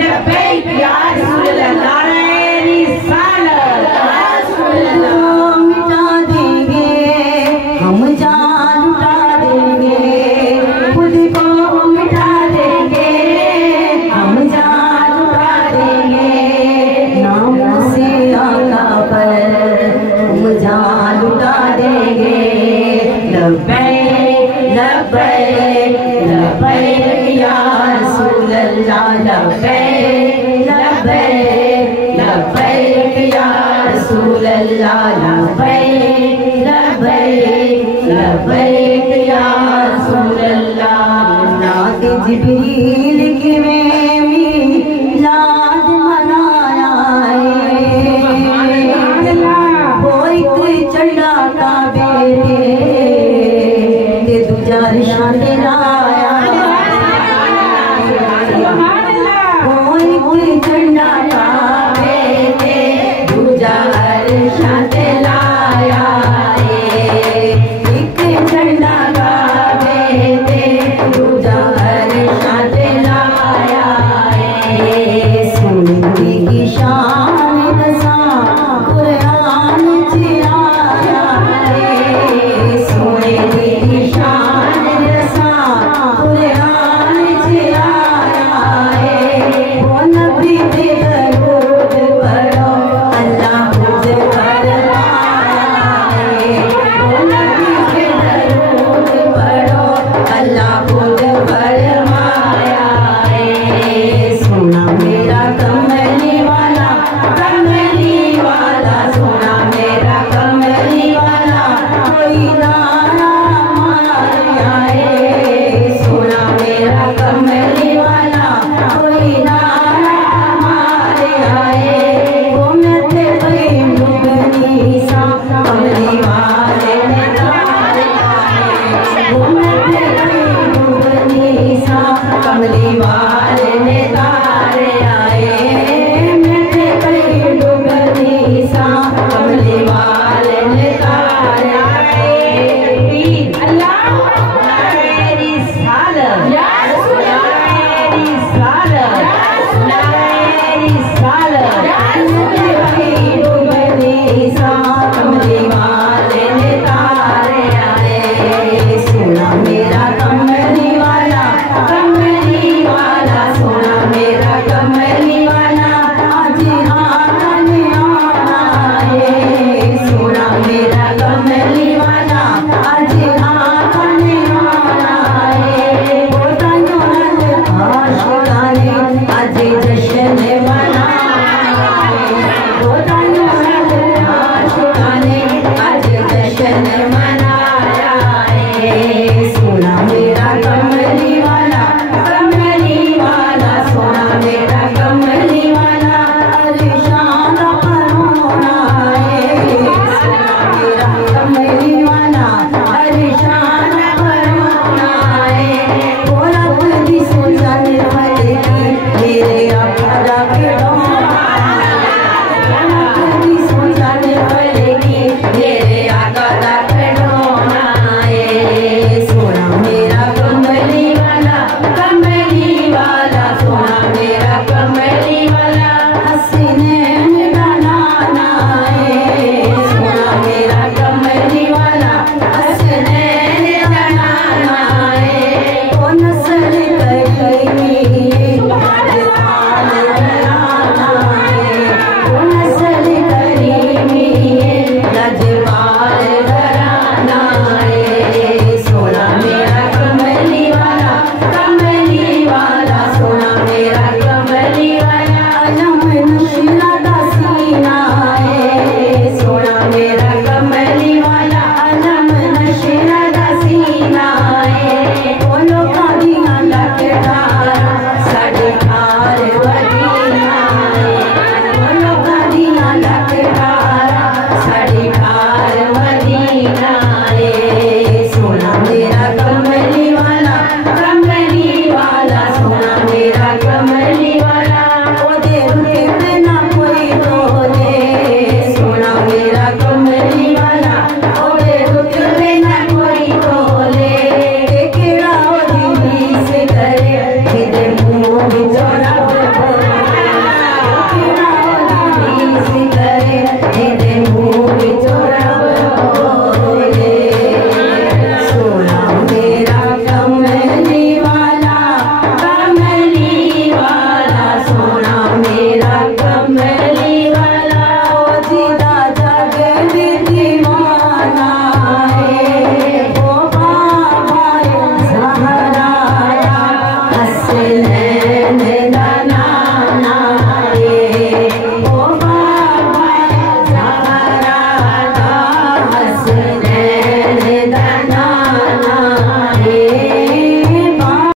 लब्बैक या रसूल अल्लाह, नारे रिसालत। मिटा देंगे हम जान उठा देंगे, खुद को मिटा देंगे हम जान उठा देंगे, नाम से आका पर हम जान उठा देंगे। लब्बैक लब्बैक लब्बैक या रसूल अल्लाह, लब्बैक लब्बैक लब्बैक या रसूल अल्लाह, लब्बैक लब्बैक लब्बैक या रसूल अल्लाह। नात जिब्रील की में मिलाद मनाया है, वो एक चंडा का बेटे ते दूजा रिशान लाया, वो एक चंडा का बेटे दूजा रिशान लाया, एक चंडा का बेटे दूजा रिशान लाया। सुनने की शान दसा कुरान चिराया है, सोने की शान दसा कुरान चिराया है। वो नबी पे दरूद पढ़ो अल्लाह खुद फरमाया है, वो नबी पे दरूद पढ़ो अल्लाह खुद फरमाया है। सोना मेरा कमली वाला सोना मेरा कमली वाला कोई नारा मार आए, सोना मेरा कमली वाला कोई नारा मार आए। वो मैं थे भाई डुगनी सा कमली वाले ने तारे आए, वो मैं थे भाई डुगनी सा कमली वाले ने तारे आए, मैं थे भाई डुगनी सा कमली वाले ने तारे आए। अल्लाह नारे रिसालत या रसूल अल्लाह, रिसालत नारे रिसालत। डुगनी सा कमली वाले ने तारे आए, सोना मेरा कमली वाला सोना मेरा कमली वाला आज आने आना है, सोना मेरा कमली वाला आज आने आना है। वो ताइयों आशिकाने आज जश्न मनाया है, वो ताइयों आशिकाने आज जश्न मनाया है। सोना मेरा कमली वाला सोना मेरा कमली वाला अरिशान परोना है, सोना मेरा कमली वाला अरिशान परोना है। वो रब दी सोचन वाले की मेरे अपना खिलौना है, रब दी सोचन वाले की मेरे अपना खिलौना है। सोना मेरा कमली वाला सोना मेरा कमली वाला हसीने